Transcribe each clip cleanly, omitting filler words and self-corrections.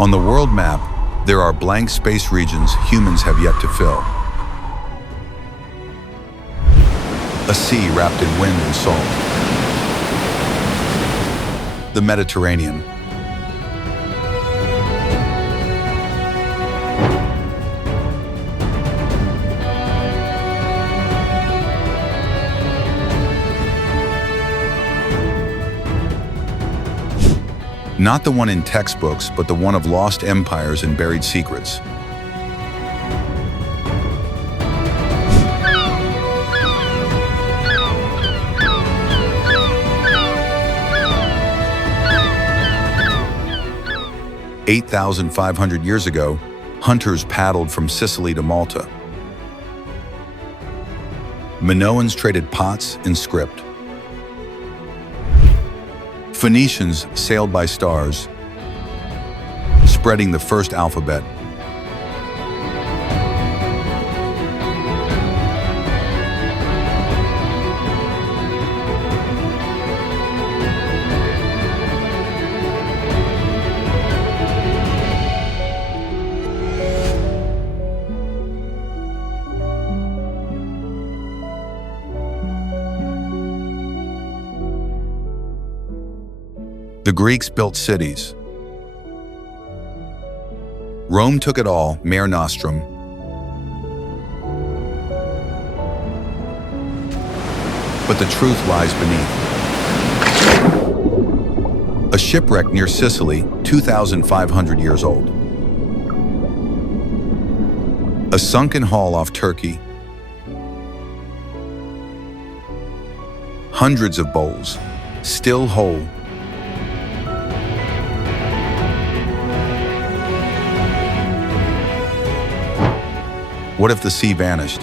On the world map, there are blank space regions humans have yet to fill. A sea wrapped in wind and salt. The Mediterranean. Not the one in textbooks, but the one of lost empires and buried secrets. "8,500 years ago, hunters paddled from Sicily to Malta. Minoans traded pots and script. Phoenicians sailed by stars, spreading the first alphabet. The Greeks built cities. Rome took it all, Mare Nostrum. But the truth lies beneath. A shipwreck near Sicily, 2,500 years old. A sunken hull off Turkey. Hundreds of bowls, still whole. What if the sea vanished?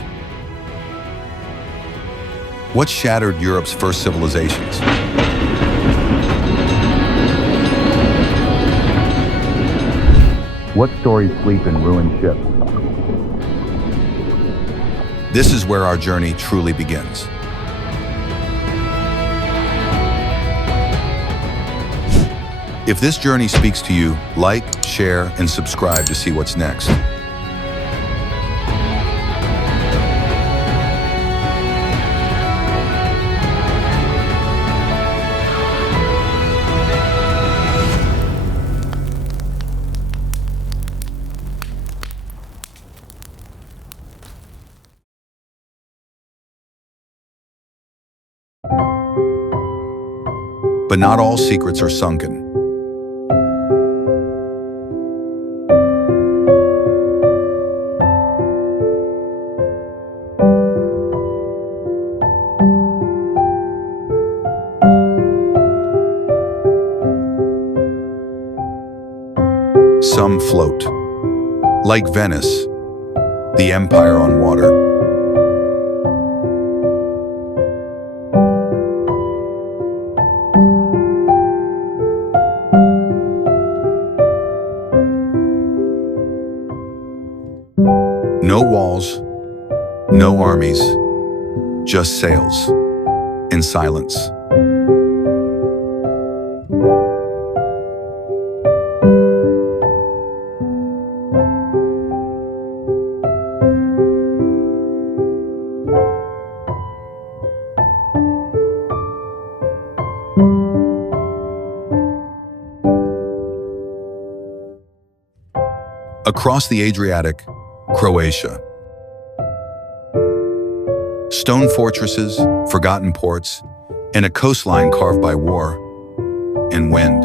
What shattered Europe's first civilizations? What stories sleep in ruined ships? This is where our journey truly begins. If this journey speaks to you, like, share, and subscribe to see what's next. But not all secrets are sunken. Some float. Like Venice, the empire on water. No walls, no armies, just sails and silence. Across the Adriatic, Croatia. Stone fortresses, forgotten ports, and a coastline carved by war and wind.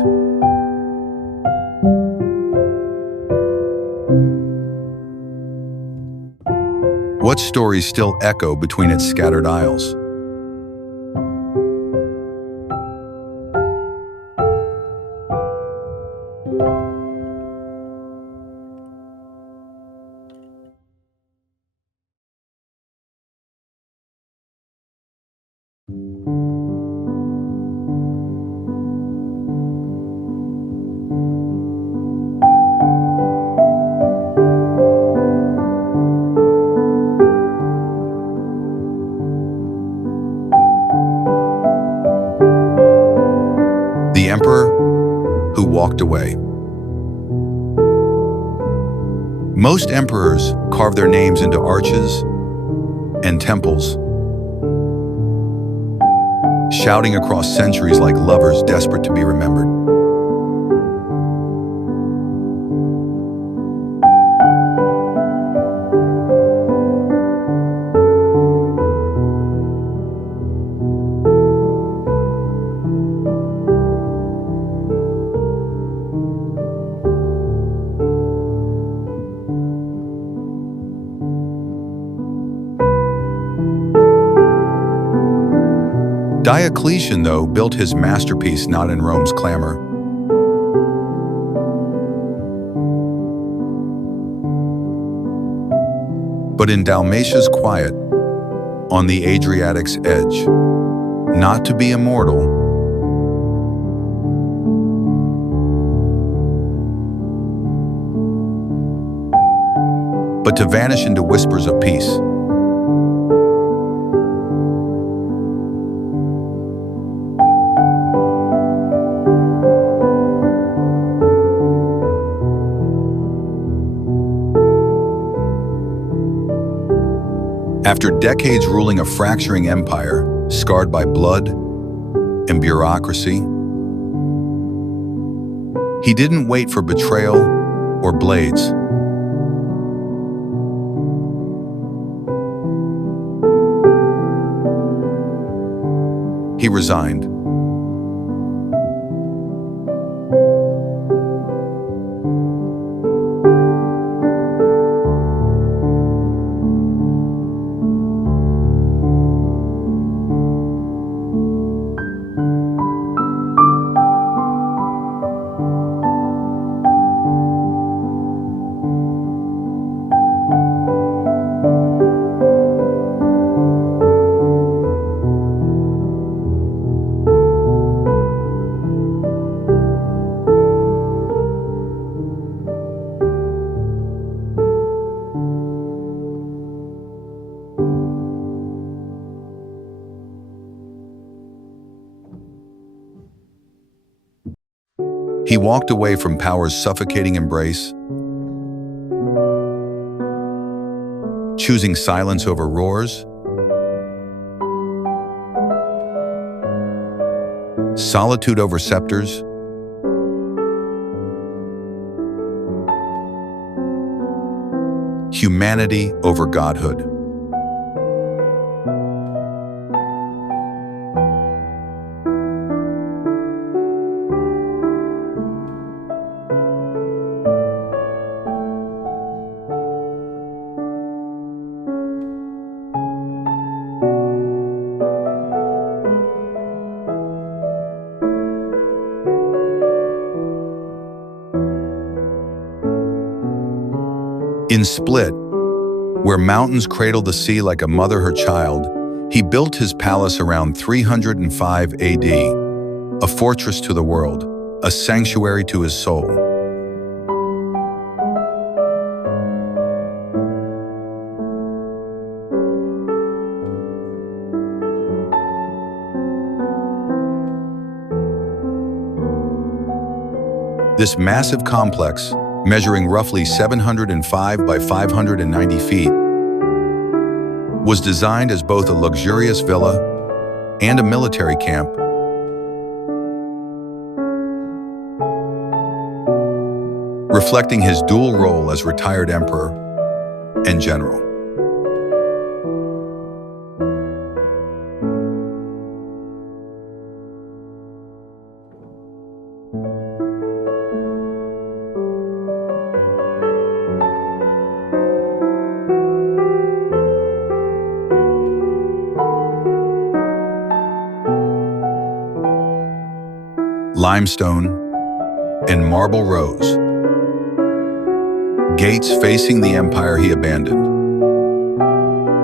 What stories still echo between its scattered isles? The emperor who walked away. Most emperors carved their names into arches and temples, shouting across centuries like lovers desperate to be remembered. Diocletian, though, built his masterpiece not in Rome's clamor, but in Dalmatia's quiet, on the Adriatic's edge, not to be immortal, but to vanish into whispers of peace. After decades ruling a fracturing empire, scarred by blood and bureaucracy, he didn't wait for betrayal or blades. He resigned. He walked away from power's suffocating embrace, choosing silence over roars, solitude over scepters, humanity over godhood. In Split, where mountains cradle the sea like a mother her child, he built his palace around 305 AD, a fortress to the world, a sanctuary to his soul. This massive complex, measuring roughly 705 by 590 feet, was designed as both a luxurious villa and a military camp, reflecting his dual role as retired emperor and general. Limestone and marble rose, gates facing the empire he abandoned.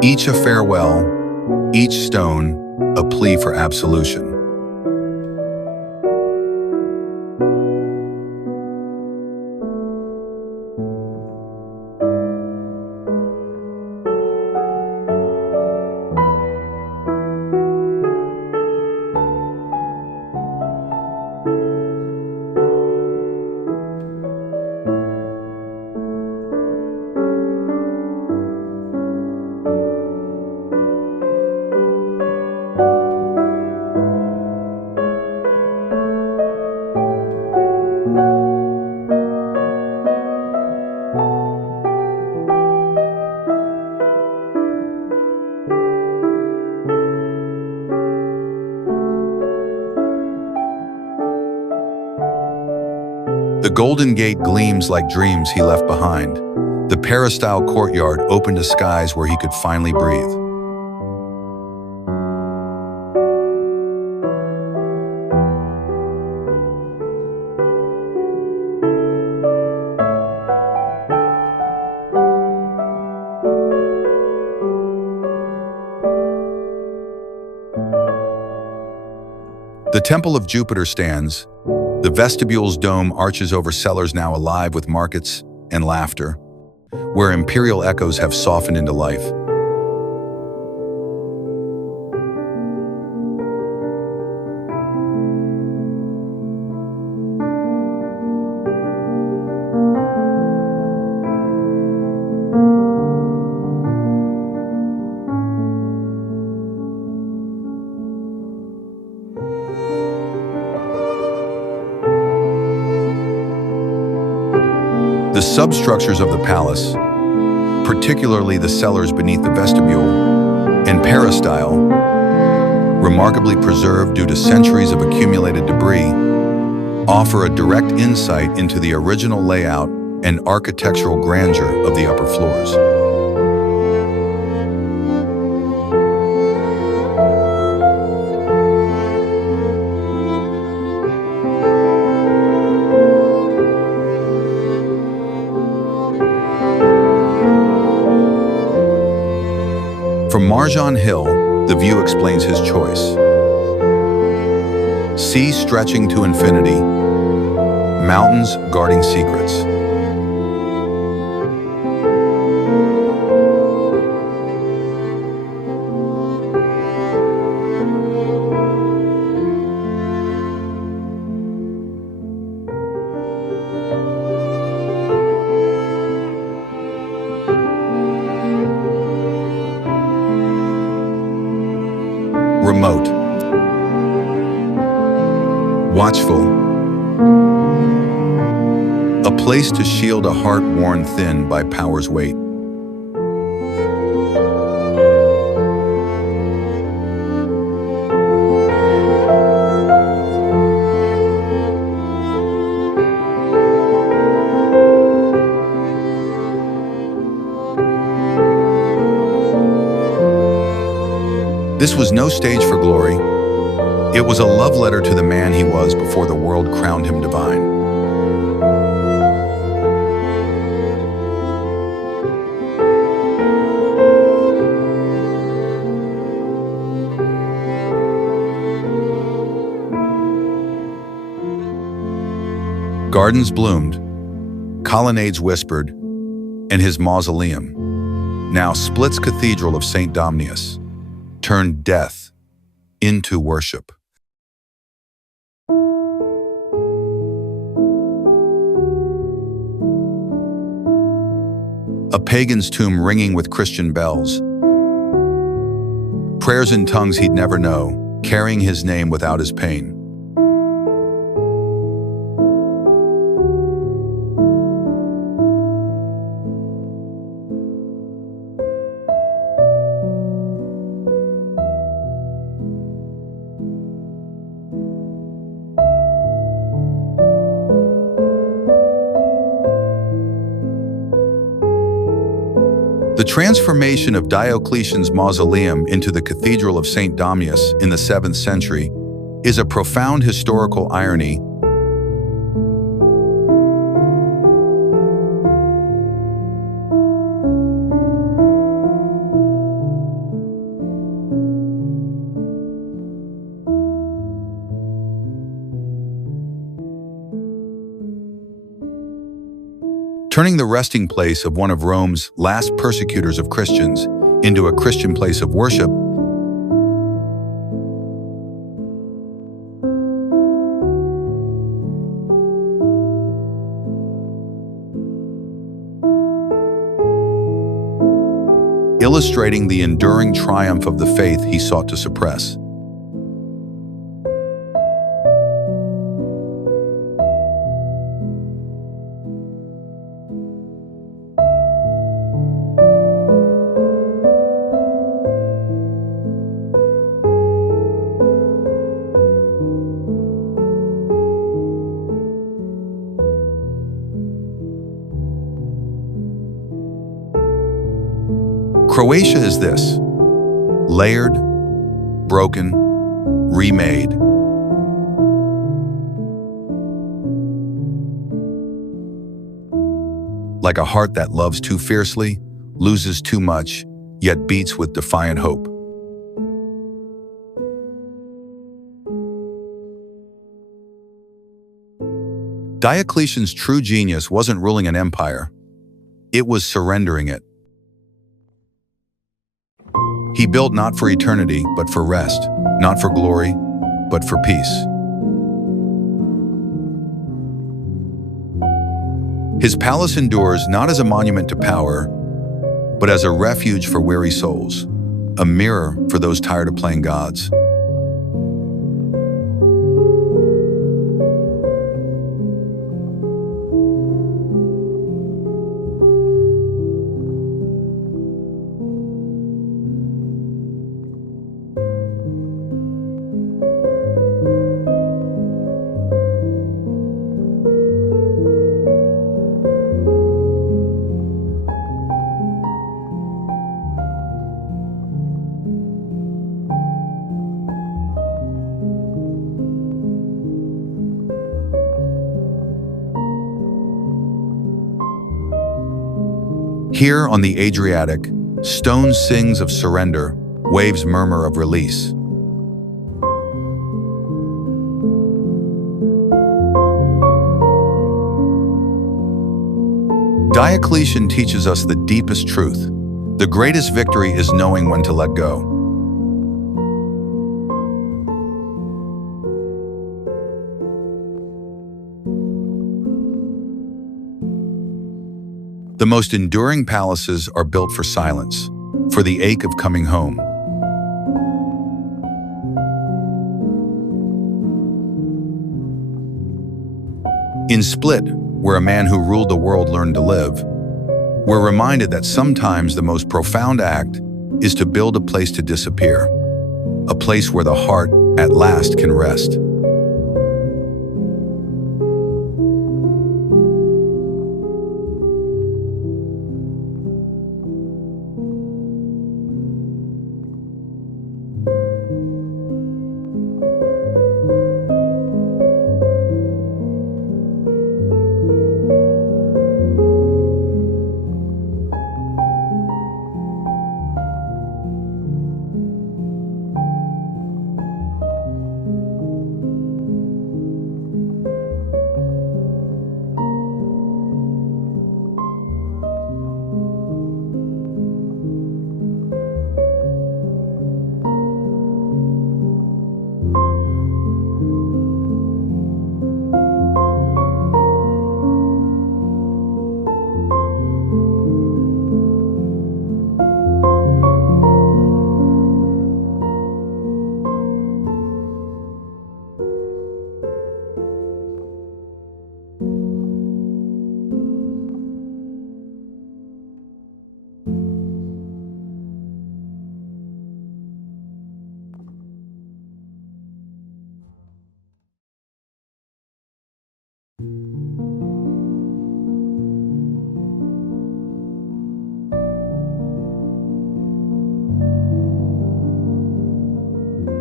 Each a farewell, each stone a plea for absolution. The Golden Gate gleams like dreams he left behind. The peristyle courtyard open to skies where he could finally breathe. The Temple of Jupiter stands. The vestibule's dome arches over cellars now alive with markets and laughter, where imperial echoes have softened into life. The substructures of the palace, particularly the cellars beneath the vestibule and peristyle, remarkably preserved due to centuries of accumulated debris, offer a direct insight into the original layout and architectural grandeur of the upper floors. From Marjan Hill, the view explains his choice. Sea stretching to infinity, mountains guarding secrets. Remote, watchful, a place to shield a heart worn thin by power's weight. This was no stage for glory. It was a love letter to the man he was before the world crowned him divine. Gardens bloomed, colonnades whispered, and his mausoleum, now Split's Cathedral of St. Domnius, turned death into worship. A pagan's tomb ringing with Christian bells. Prayers in tongues he'd never know, carrying his name without his pain. The transformation of Diocletian's mausoleum into the Cathedral of St. Domnius in the 7th century is a profound historical irony. Turning the resting place of one of Rome's last persecutors of Christians into a Christian place of worship, illustrating the enduring triumph of the faith he sought to suppress. Croatia is this: layered, broken, remade. Like a heart that loves too fiercely, loses too much, yet beats with defiant hope. Diocletian's true genius wasn't ruling an empire, it was surrendering it. He built not for eternity, but for rest, not for glory, but for peace. His palace endures not as a monument to power, but as a refuge for weary souls, a mirror for those tired of playing gods. Here on the Adriatic, stone sings of surrender, waves murmur of release. Diocletian teaches us the deepest truth. The greatest victory is knowing when to let go. The most enduring palaces are built for silence, for the ache of coming home. In Split, where a man who ruled the world learned to live, we're reminded that sometimes the most profound act is to build a place to disappear, a place where the heart at last can rest.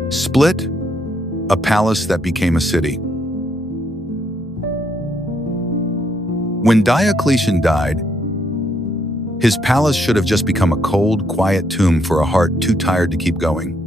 Split, a palace that became a city. When Diocletian died, his palace should have just become a cold, quiet tomb for a heart too tired to keep going.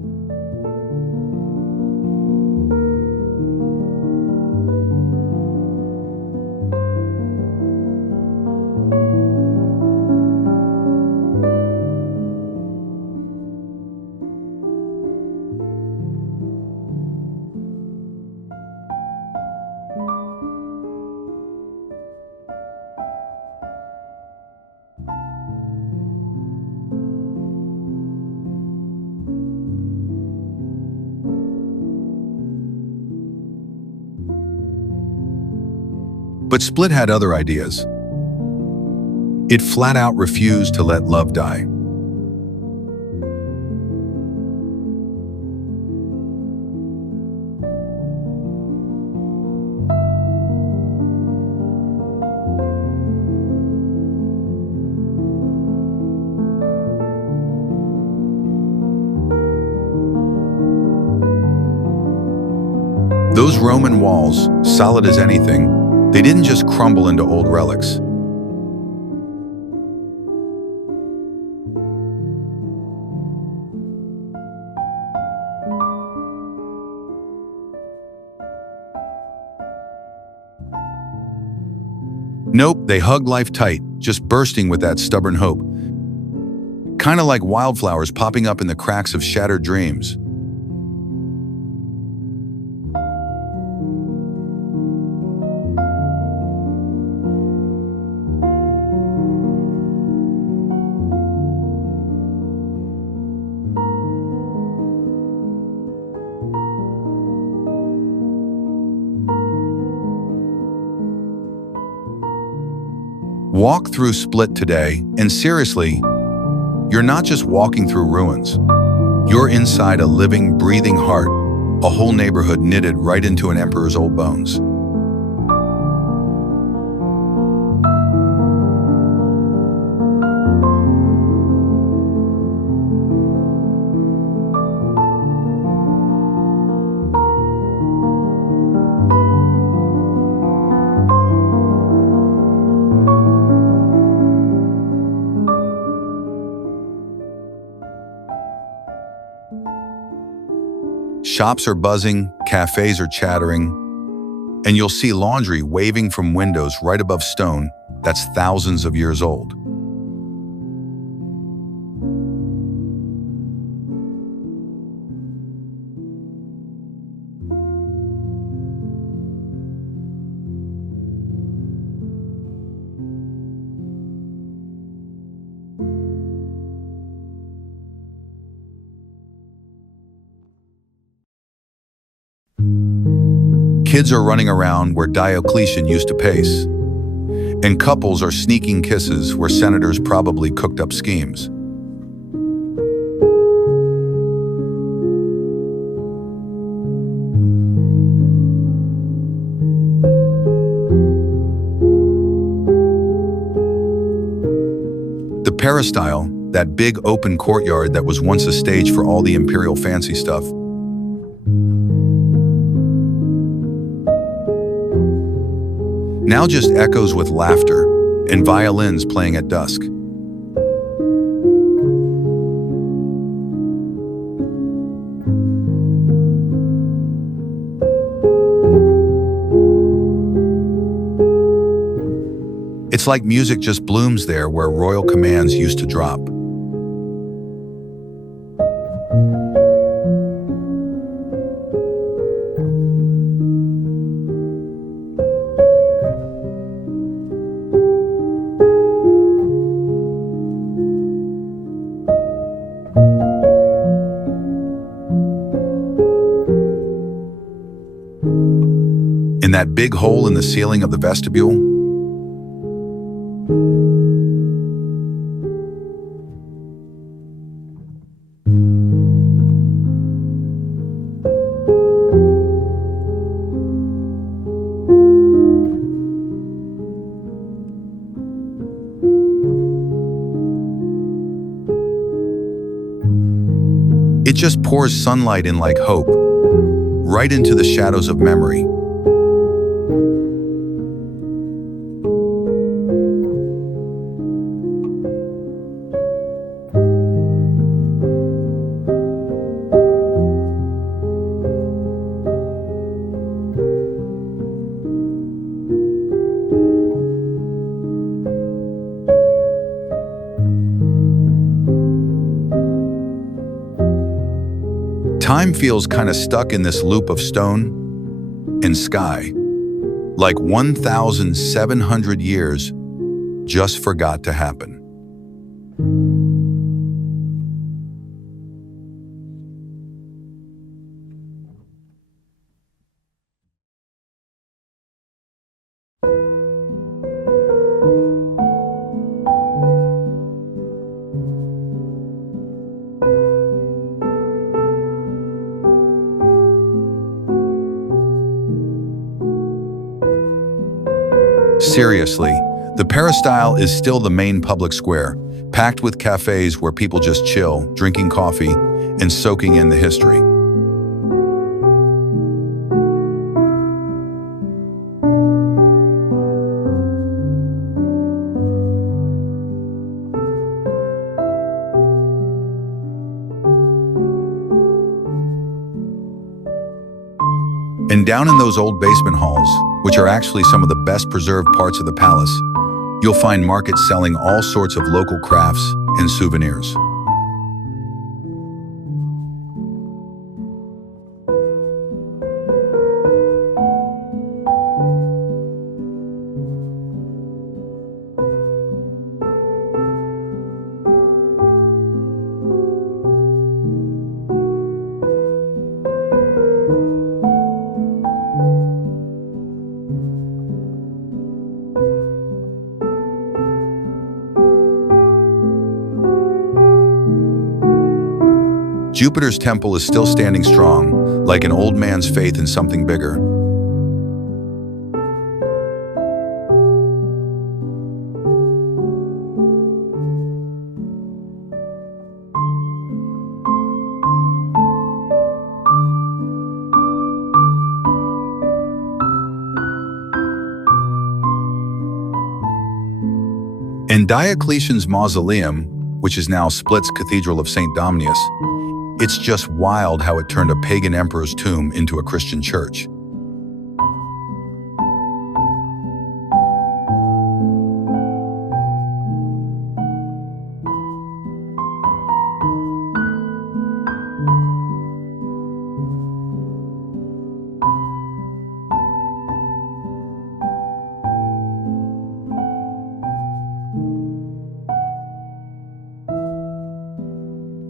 But Split had other ideas. It flat out refused to let love die. Those Roman walls, solid as anything, they didn't just crumble into old relics. Nope, they hug life tight, just bursting with that stubborn hope. Kind of like wildflowers popping up in the cracks of shattered dreams. Walk through Split today, and seriously, you're not just walking through ruins. You're inside a living, breathing heart, a whole neighborhood knitted right into an emperor's old bones. Shops are buzzing, cafes are chattering, and you'll see laundry waving from windows right above stone that's thousands of years old. Kids are running around where Diocletian used to pace, and couples are sneaking kisses where senators probably cooked up schemes. The peristyle, that big open courtyard that was once a stage for all the imperial fancy stuff, now just echoes with laughter and violins playing at dusk. It's like music just blooms there where royal commands used to drop. In that big hole in the ceiling of the vestibule, it just pours sunlight in like hope, right into the shadows of memory. Time feels kind of stuck in this loop of stone and sky, like 1,700 years just forgot to happen. Seriously, the peristyle is still the main public square, packed with cafes where people just chill, drinking coffee, and soaking in the history. And down in those old basement halls, which are actually some of the best preserved parts of the palace, you'll find markets selling all sorts of local crafts and souvenirs. Jupiter's temple is still standing strong, like an old man's faith in something bigger. In Diocletian's mausoleum, which is now Split's Cathedral of St. Domnius, it's just wild how it turned a pagan emperor's tomb into a Christian church.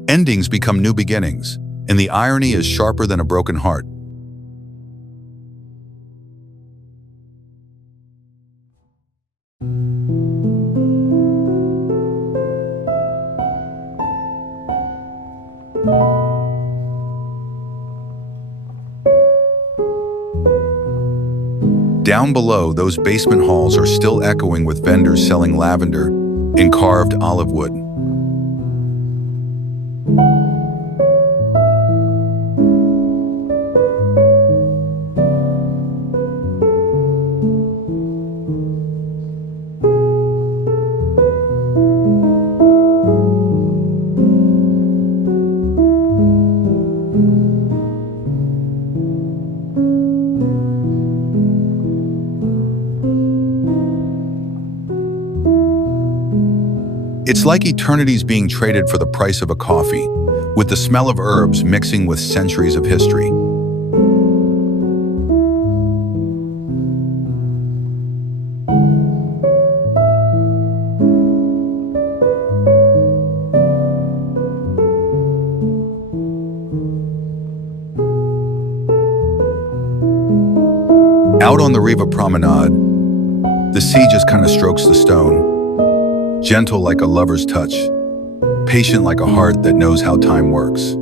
Endings become new beginnings, and the irony is sharper than a broken heart. Down below, those basement halls are still echoing with vendors selling lavender and carved olive wood. It's like eternity's being traded for the price of a coffee, with the smell of herbs mixing with centuries of history. Out on the Riva Promenade, the sea just kind of strokes the stone. Gentle like a lover's touch, patient like a heart that knows how time works.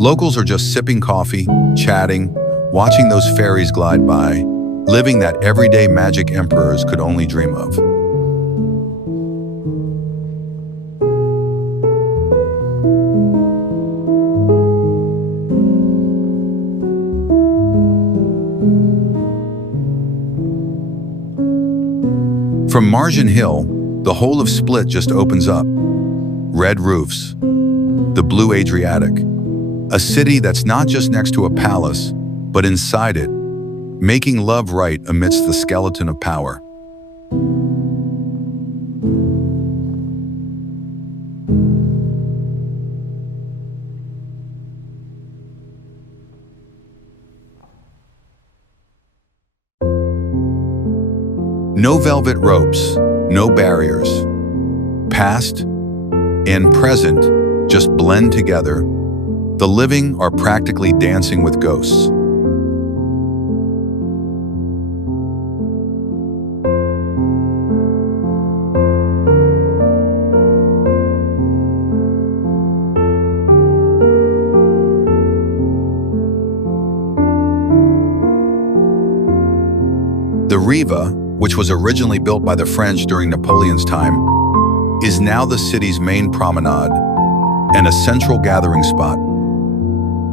Locals are just sipping coffee, chatting, watching those ferries glide by, living that everyday magic emperors could only dream of. From Margin Hill, the whole of Split just opens up. Red roofs, the blue Adriatic, a city that's not just next to a palace, but inside it, making love right amidst the skeleton of power. No velvet ropes, no barriers. Past and present just blend together. The living are practically dancing with ghosts. The Riva, which was originally built by the French during Napoleon's time, is now the city's main promenade, and a central gathering spot,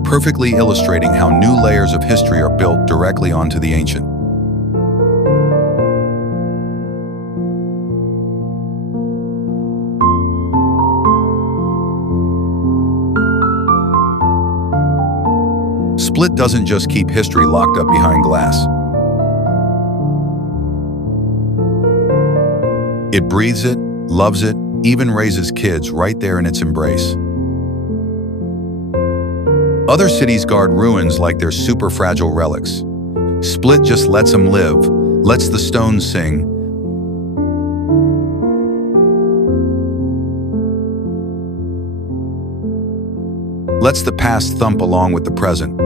perfectly illustrating how new layers of history are built directly onto the ancient. Split doesn't just keep history locked up behind glass. It breathes it, loves it, even raises kids right there in its embrace. Other cities guard ruins like they're super fragile relics. Split just lets them live, lets the stones sing. Lets the past thump along with the present.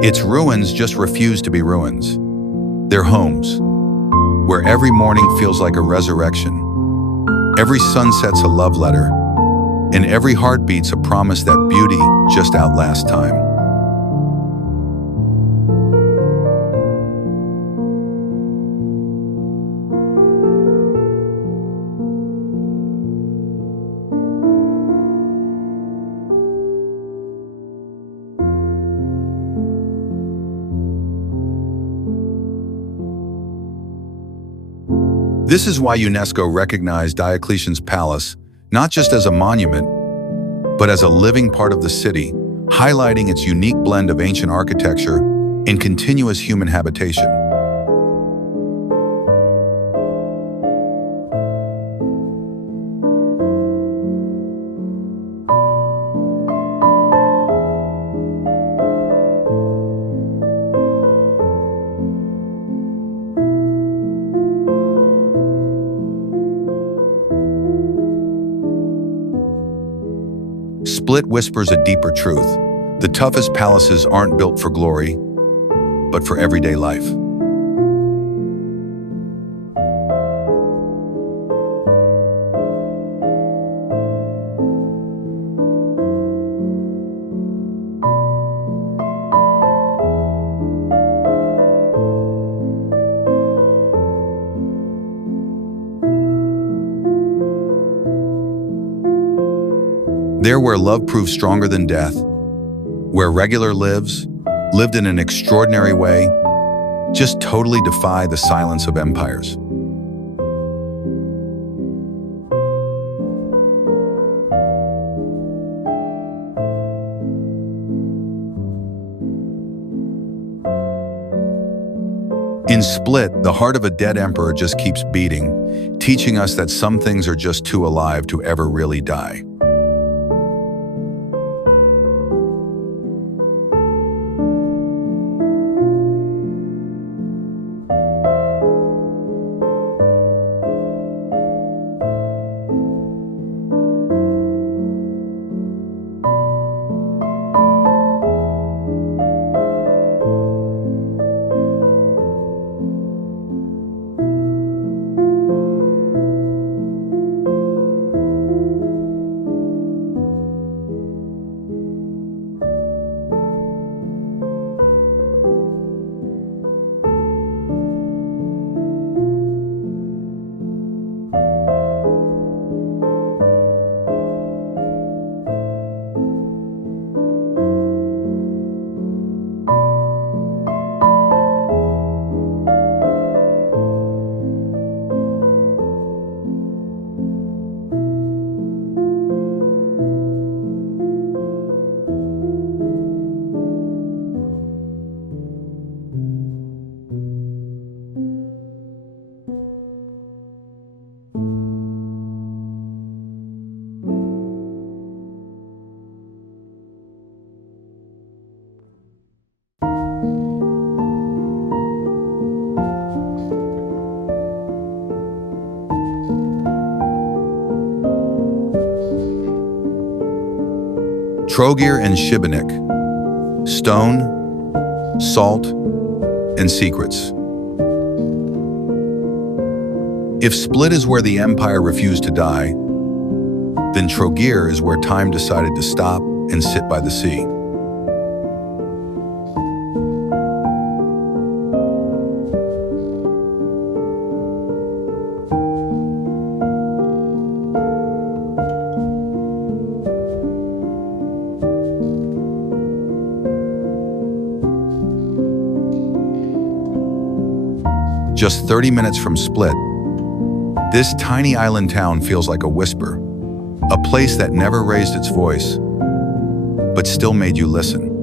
Its ruins just refuse to be ruins. They're homes, where every morning feels like a resurrection, every sunset's a love letter, and every heartbeat's a promise that beauty just outlasts time. This is why UNESCO recognized Diocletian's palace not just as a monument, but as a living part of the city, highlighting its unique blend of ancient architecture and continuous human habitation. Split whispers a deeper truth. The toughest palaces aren't built for glory, but for everyday life. There where love proves stronger than death, where regular lived in an extraordinary way, just totally defy the silence of empires. In Split, the heart of a dead emperor just keeps beating, teaching us that some things are just too alive to ever really die. Trogir and Šibenik. Stone, salt, and secrets. If Split is where the empire refused to die, then Trogir is where time decided to stop and sit by the sea. Just 30 minutes from Split, this tiny island town feels like a whisper, a place that never raised its voice, but still made you listen.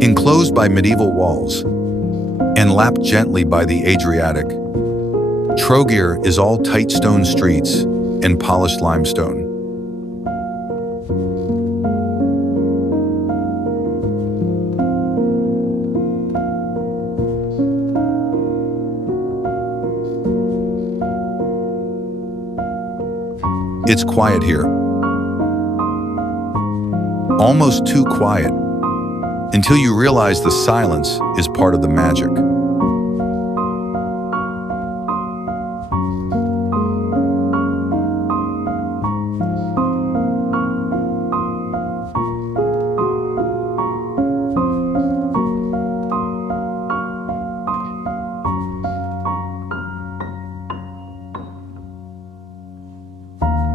Enclosed by medieval walls and lapped gently by the Adriatic, Trogir is all tight stone streets and polished limestone. It's quiet here. Almost too quiet, until you realize the silence is part of the magic.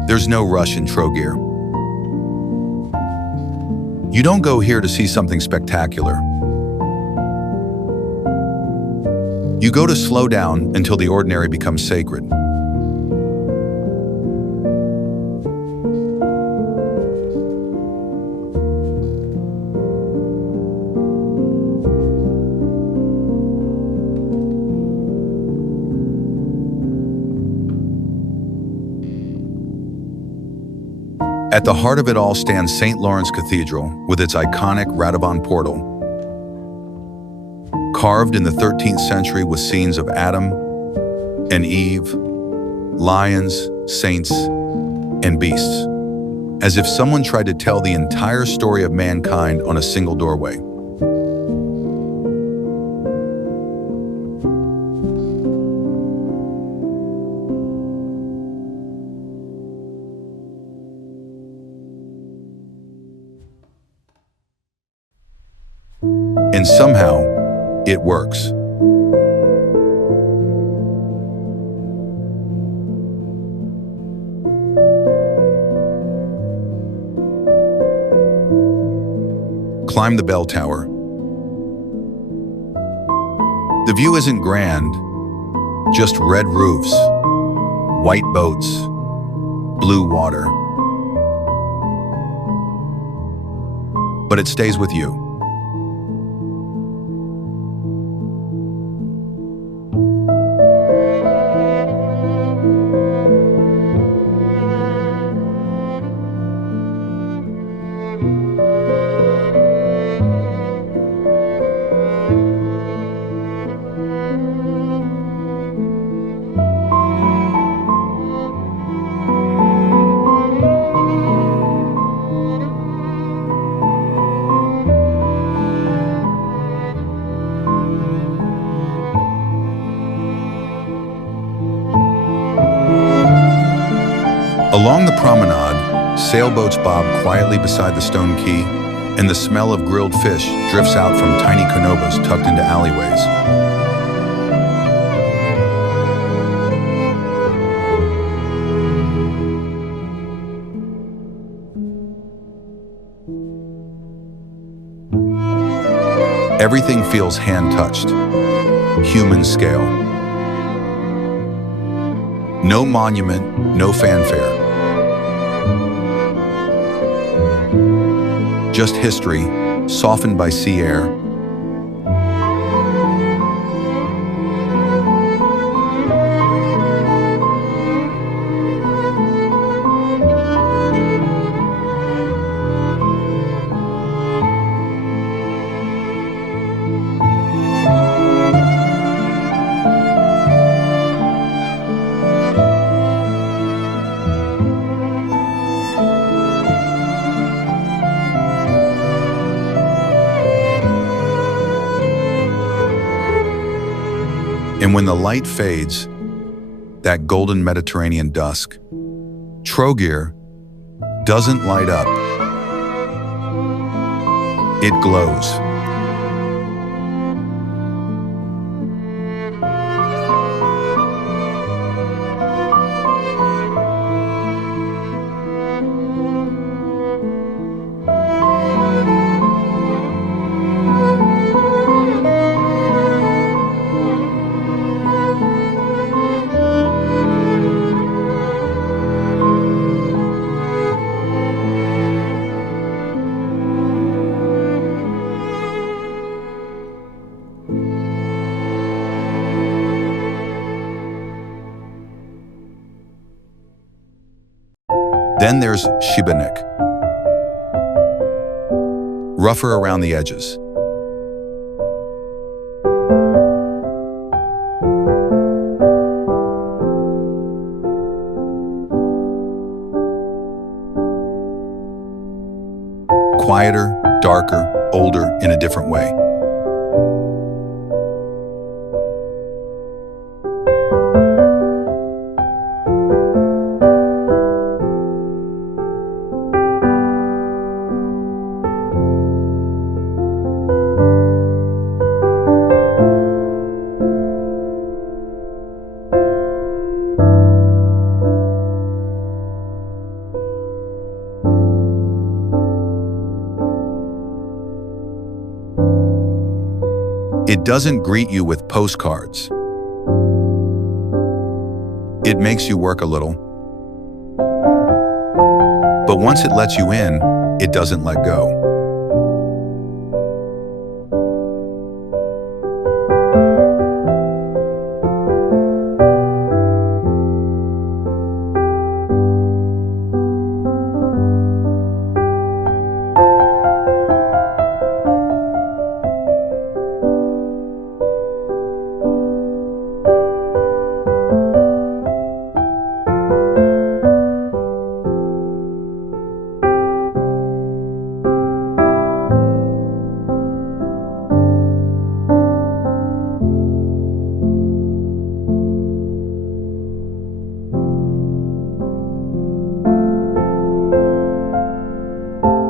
There's no rush in Trogir. You don't go here to see something spectacular. You go to slow down until the ordinary becomes sacred. At the heart of it all stands St. Lawrence Cathedral with its iconic Radovan portal, carved in the 13th century with scenes of Adam and Eve, lions, saints, and beasts, as if someone tried to tell the entire story of mankind on a single doorway. And somehow, it works. Climb the bell tower. The view isn't grand, just red roofs, white boats, blue water. But it stays with you. Along the promenade, sailboats bob quietly beside the stone quay, and the smell of grilled fish drifts out from tiny canobas tucked into alleyways. Everything feels hand-touched, human scale. No monument, no fanfare. Just history, softened by sea air. And when the light fades, that golden Mediterranean dusk, Trogir doesn't light up. It glows. Then there's Šibenik, rougher around the edges. Quieter, darker, older in a different way. It doesn't greet you with postcards. It makes you work a little. But once it lets you in, it doesn't let go.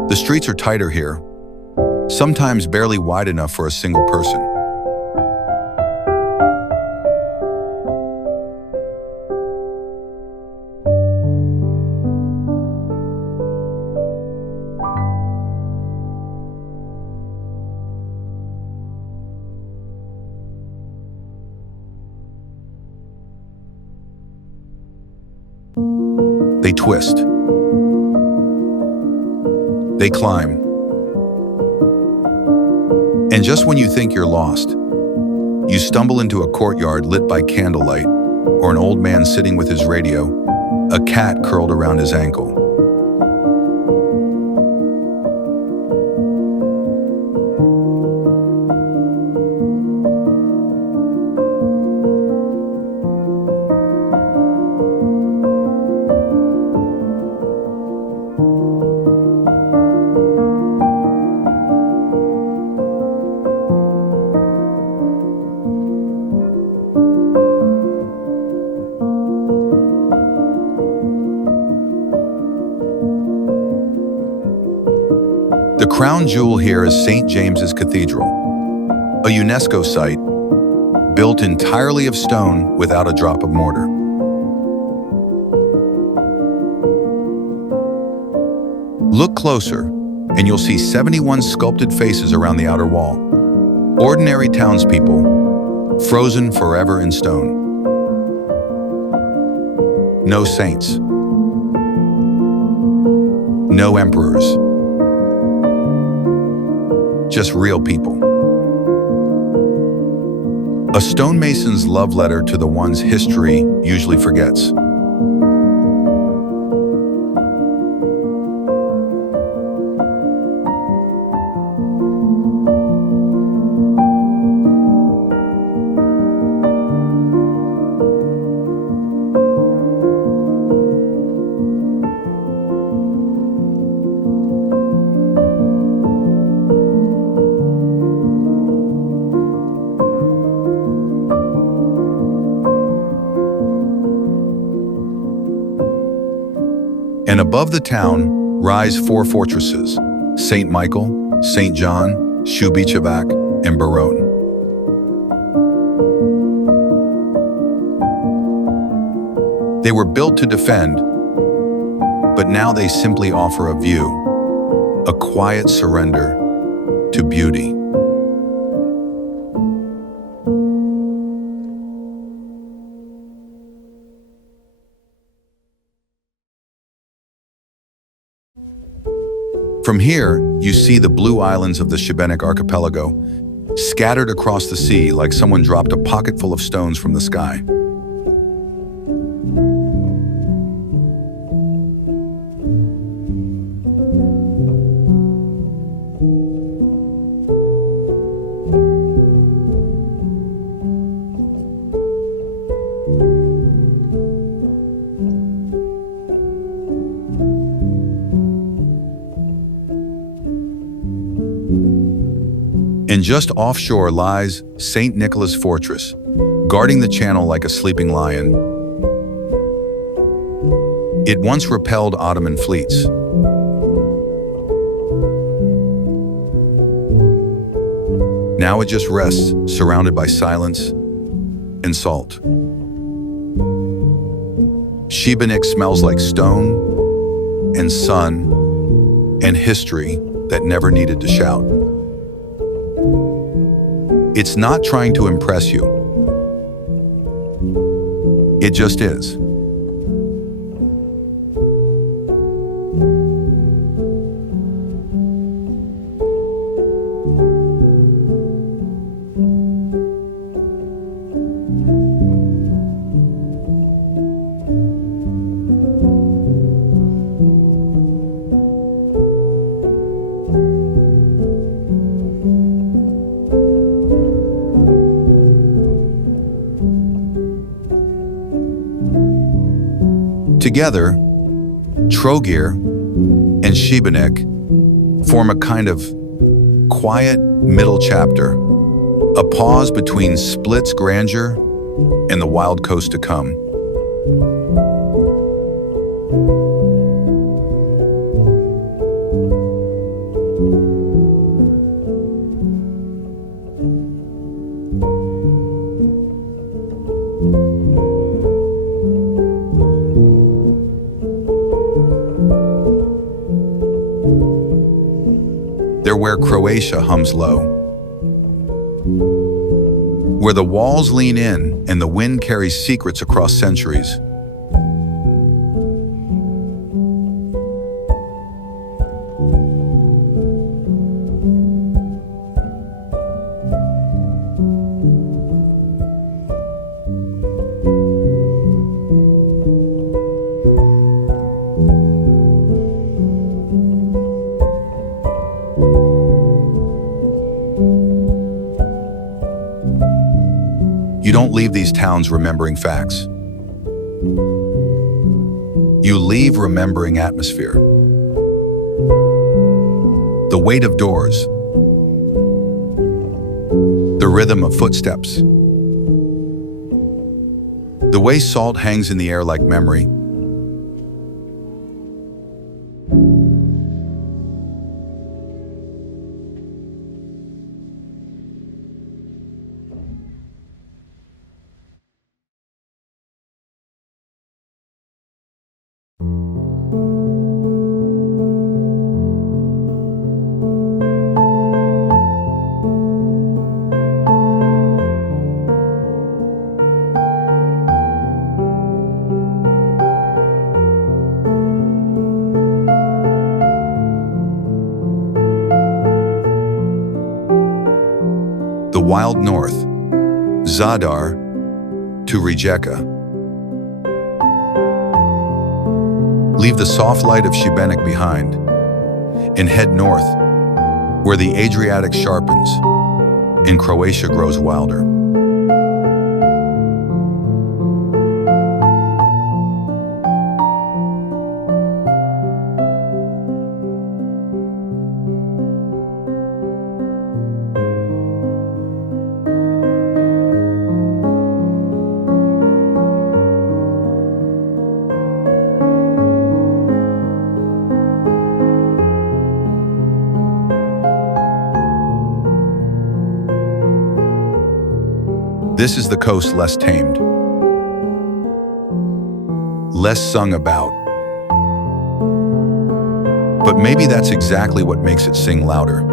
The streets are tighter here, sometimes barely wide enough for a single person. They twist. They climb. And just when you think you're lost, you stumble into a courtyard lit by candlelight, or an old man sitting with his radio, a cat curled around his ankle. The crown jewel here is St. James's Cathedral, a UNESCO site built entirely of stone without a drop of mortar. Look closer, and you'll see 71 sculpted faces around the outer wall. Ordinary townspeople, frozen forever in stone. No saints. No emperors. Just real people. A stonemason's love letter to the ones history usually forgets. And above the town rise four fortresses: St. Michael, St. John, Shubicevac, and Baron. They were built to defend, but now they simply offer a view, a quiet surrender to beauty. From here, you see the blue islands of the Šibenik archipelago, scattered across the sea like someone dropped a pocketful of stones from the sky. And just offshore lies St. Nicholas Fortress, guarding the channel like a sleeping lion. It once repelled Ottoman fleets. Now it just rests, surrounded by silence and salt. Šibenik smells like stone and sun and history that never needed to shout. It's not trying to impress you. It just is. Together, Trogir and Šibenik form a kind of quiet middle chapter, a pause between Split's grandeur and the wild coast to come. They're where Croatia hums low, where the walls lean in and the wind carries secrets across centuries. You don't leave these towns remembering facts. You leave remembering atmosphere. The weight of doors. The rhythm of footsteps. The way salt hangs in the air like memory. The wild north, Zadar to Rijeka. Leave the soft light of Šibenik behind and head north, where the Adriatic sharpens and Croatia grows wilder. This is the coast less tamed, less sung about. But maybe that's exactly what makes it sing louder.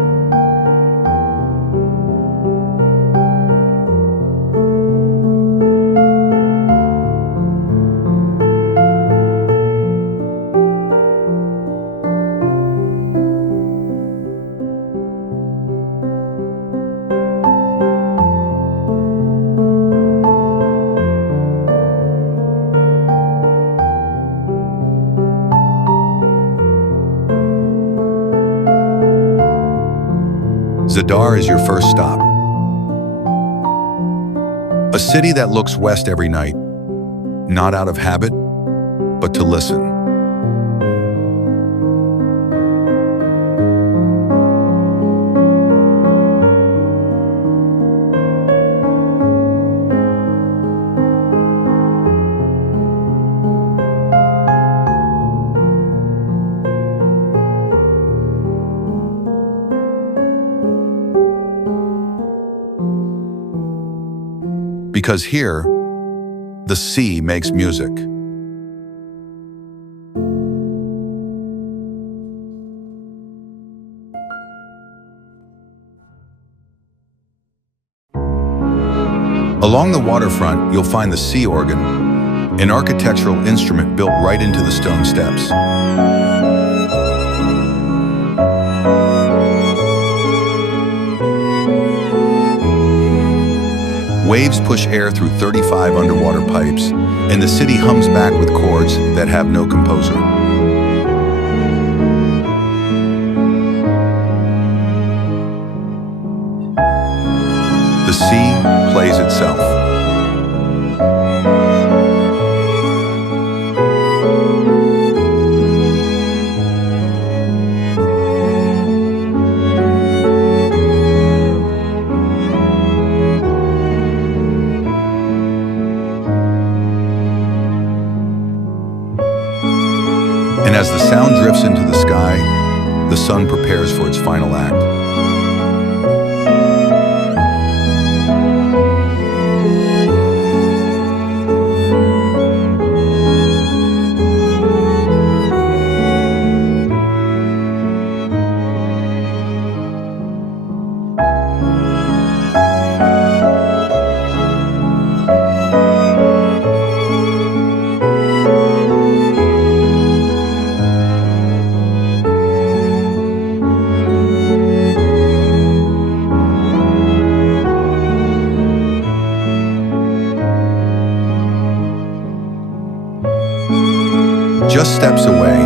Zadar is your first stop. A city that looks west every night, not out of habit, but to listen. Because here, the sea makes music. Along the waterfront, you'll find the sea organ, an architectural instrument built right into the stone steps. Waves push air through 35 underwater pipes, and the city hums back with chords that have no composer. The sea plays itself. And as the sound drifts into the sky, the sun prepares for its final act. Just steps away,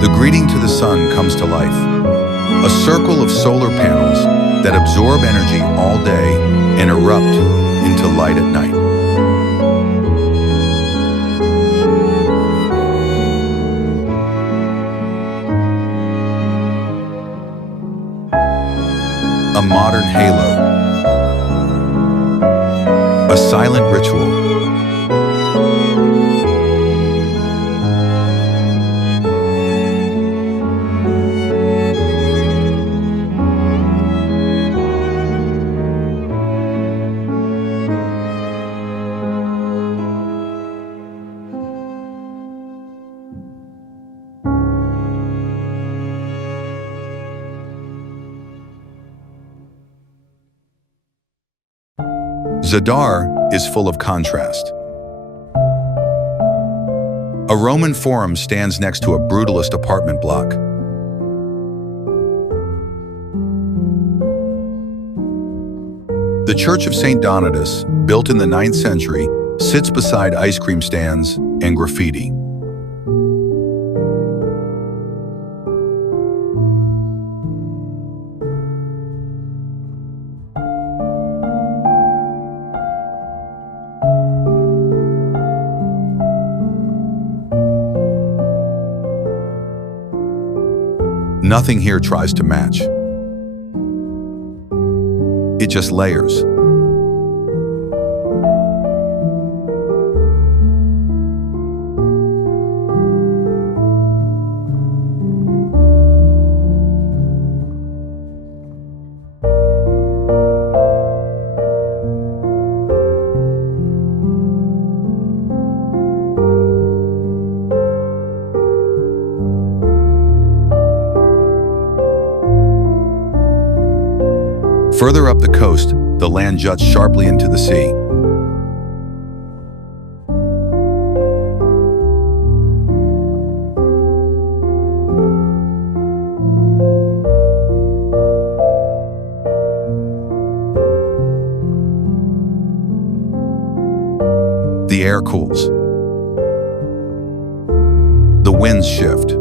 the greeting to the sun comes to life. A circle of solar panels that absorb energy all day and erupt into light at night. A modern halo. A silent ritual. Zadar is full of contrast. A Roman forum stands next to a brutalist apartment block. The Church of St. Donatus, built in the 9th century, sits beside ice cream stands and graffiti. Nothing here tries to match. It just layers. Further up the coast, the land juts sharply into the sea. The air cools. The winds shift.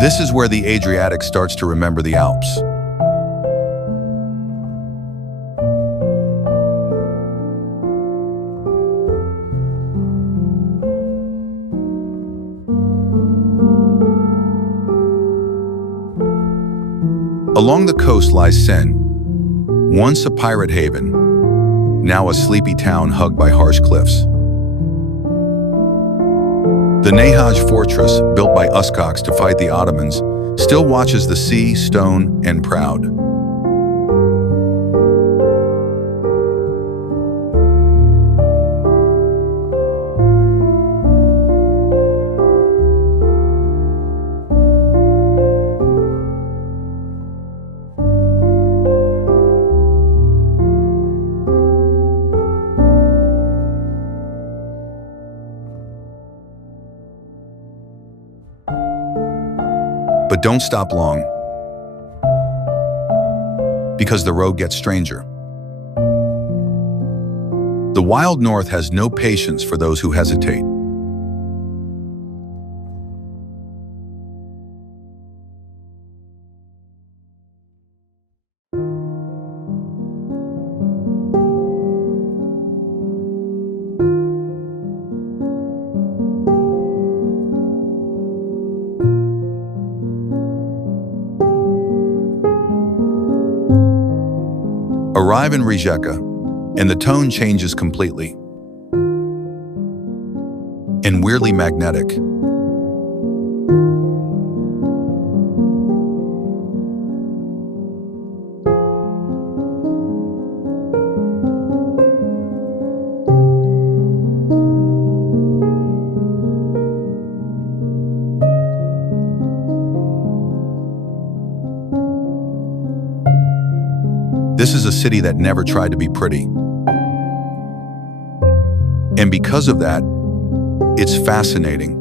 This is where the Adriatic starts to remember the Alps. Along the coast lies Sen, once a pirate haven, now a sleepy town hugged by harsh cliffs. The Nehaj fortress, built by Uskoks to fight the Ottomans, still watches the sea, stone, and proud. But don't stop long, because the road gets stranger. The wild north has no patience for those who hesitate. Arrive in Rijeka, and the tone changes completely. And weirdly magnetic. This is a city that never tried to be pretty. And because of that, it's fascinating.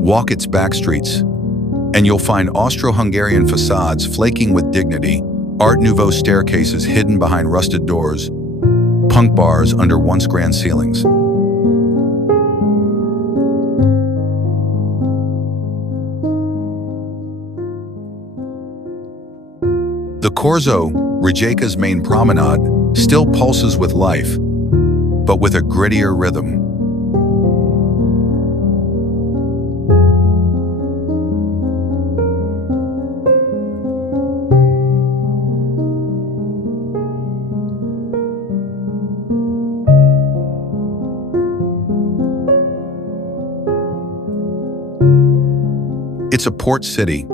Walk its back streets, and you'll find Austro-Hungarian facades flaking with dignity, Art Nouveau staircases hidden behind rusted doors, punk bars under once grand ceilings. The Corso, Rijeka's main promenade, still pulses with life, but with a grittier rhythm. It's a port city.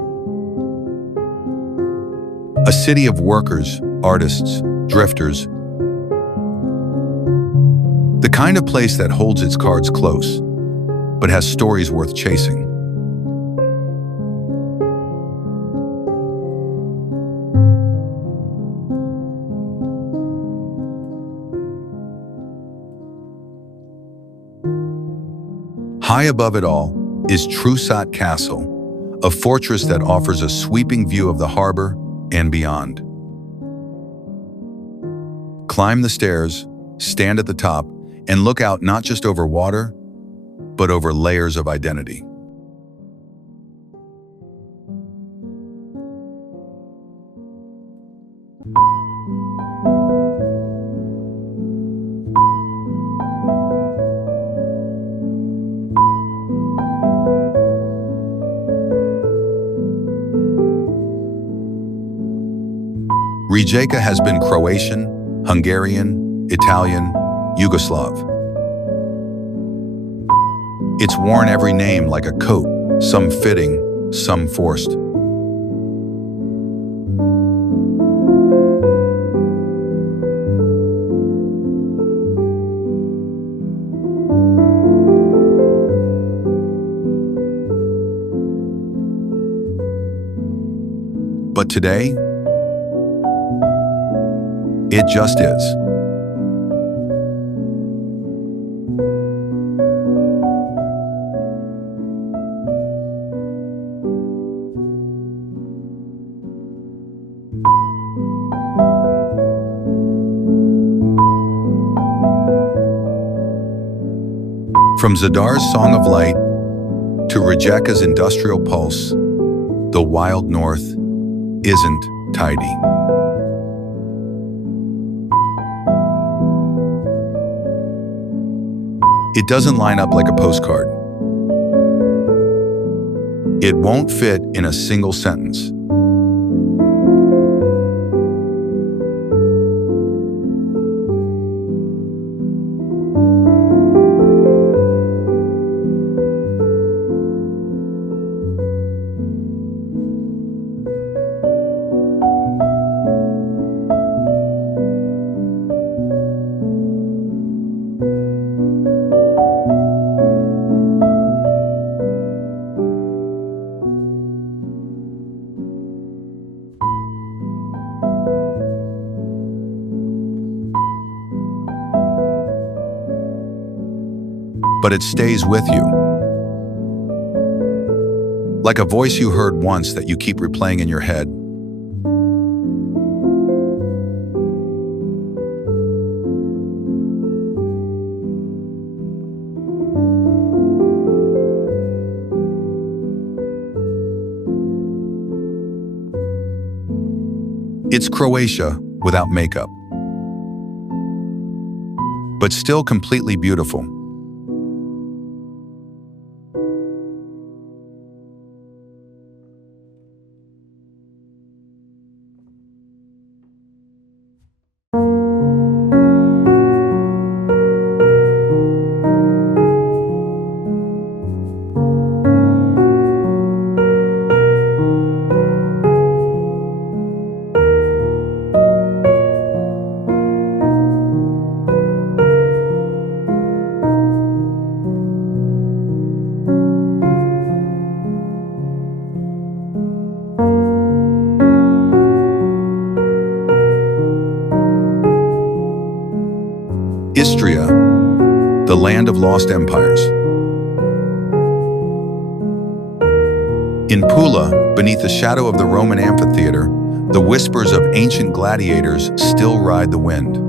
A city of workers, artists, drifters. The kind of place that holds its cards close, but has stories worth chasing. High above it all is Trusat Castle, a fortress that offers a sweeping view of the harbor and beyond. Climb the stairs, stand at the top, and look out not just over water, but over layers of identity. Rijeka has been Croatian, Hungarian, Italian, Yugoslav. It's worn every name like a coat, some fitting, some forced. But today, it just is. From Zadar's Song of Light to Rijeka's industrial pulse, the wild north isn't tidy. It doesn't line up like a postcard. It won't fit in a single sentence. But it stays with you. Like a voice you heard once that you keep replaying in your head. It's Croatia without makeup, but still completely beautiful. Istria, the land of lost empires. In Pula, beneath the shadow of the Roman amphitheater, the whispers of ancient gladiators still ride the wind.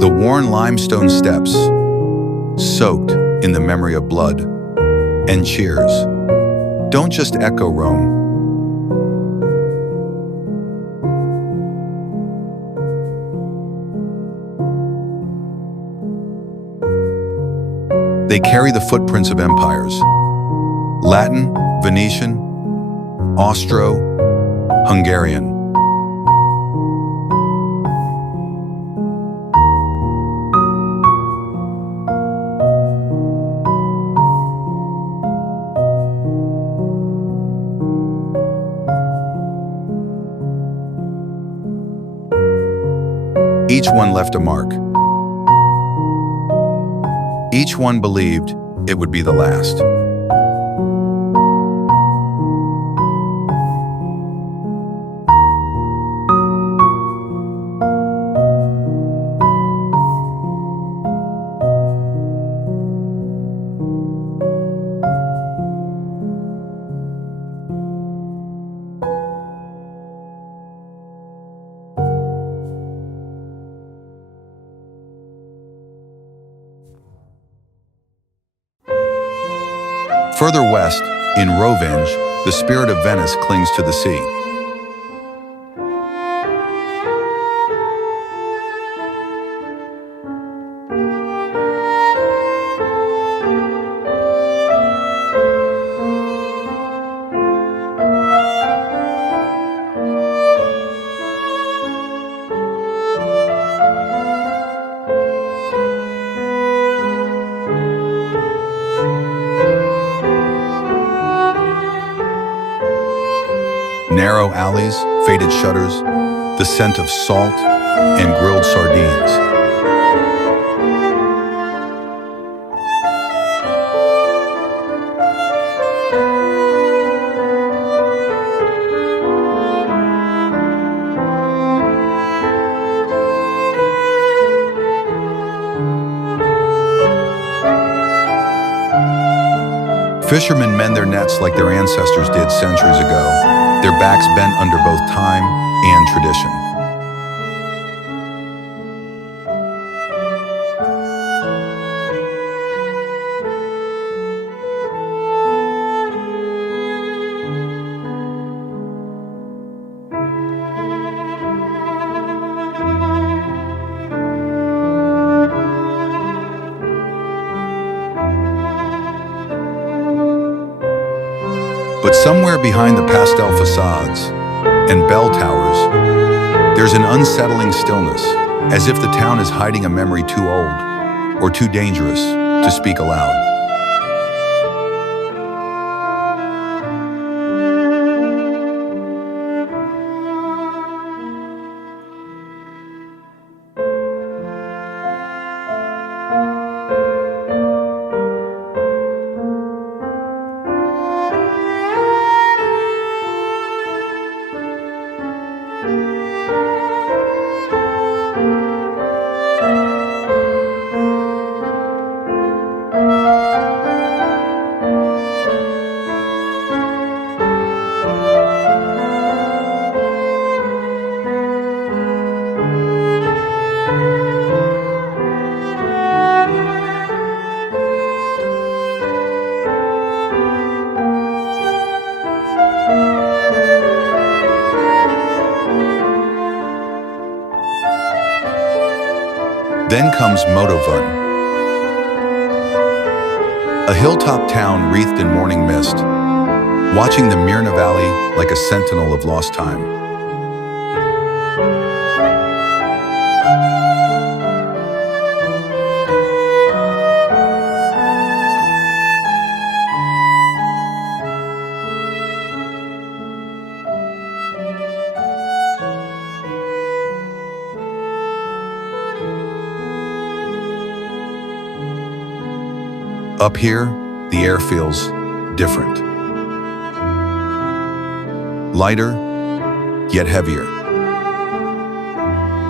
The worn limestone steps, soaked in the memory of blood and cheers, don't just echo Rome. They carry the footprints of empires: Latin, Venetian, Austro-Hungarian. Each one left a mark. Each one believed it would be the last. Further west, in Rovenge, The spirit of Venice clings to the sea. Narrow alleys, faded shutters, the scent of salt and grilled sardines. Fishermen mend their nets like their ancestors did centuries ago, their backs bent under both time and tradition. But somewhere behind the pastel facades and bell towers, there's an unsettling stillness, as if the town is hiding a memory too old or too dangerous to speak aloud. Then comes Motovun, a hilltop town wreathed in morning mist, watching the Mirna Valley like a sentinel of lost time. Up here, the air feels different. Lighter, yet heavier.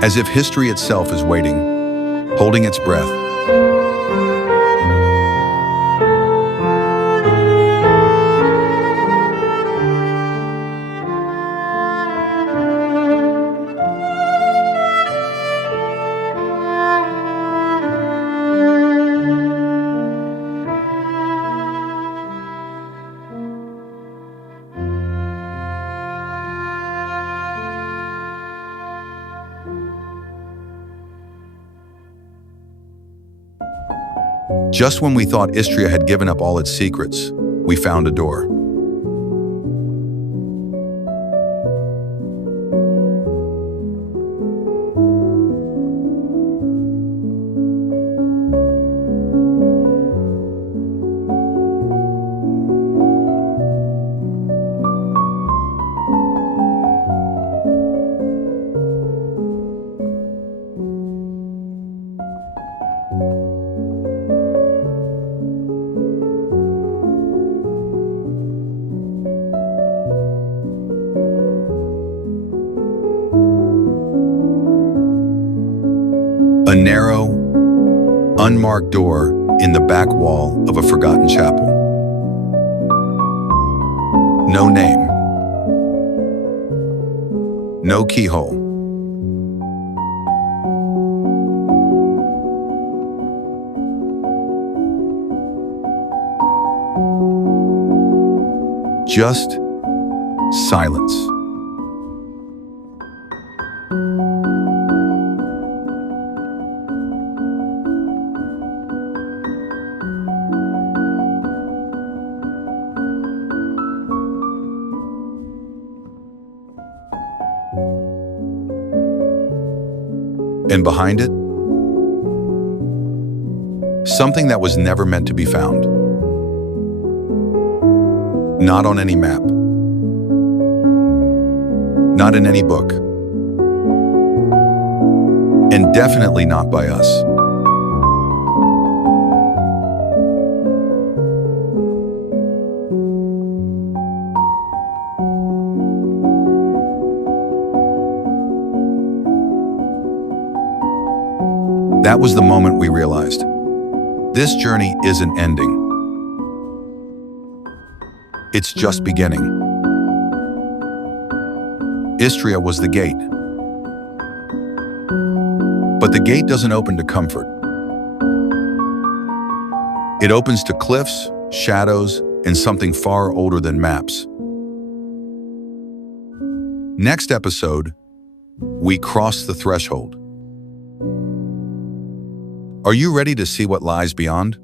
As if history itself is waiting, holding its breath. Just when we thought Istria had given up all its secrets, we found a door. A narrow, unmarked door in the back wall of a forgotten chapel. No name. No keyhole. Just Silence. And behind it, something that was never meant to be found. Not on any map. Not in any book. And definitely not by us. That was the moment we realized, this journey isn't ending. It's just beginning. Istria was the gate. But the gate doesn't open to comfort. It opens to cliffs, shadows, and something far older than maps. Next episode, we cross the threshold. Are you ready to see what lies beyond?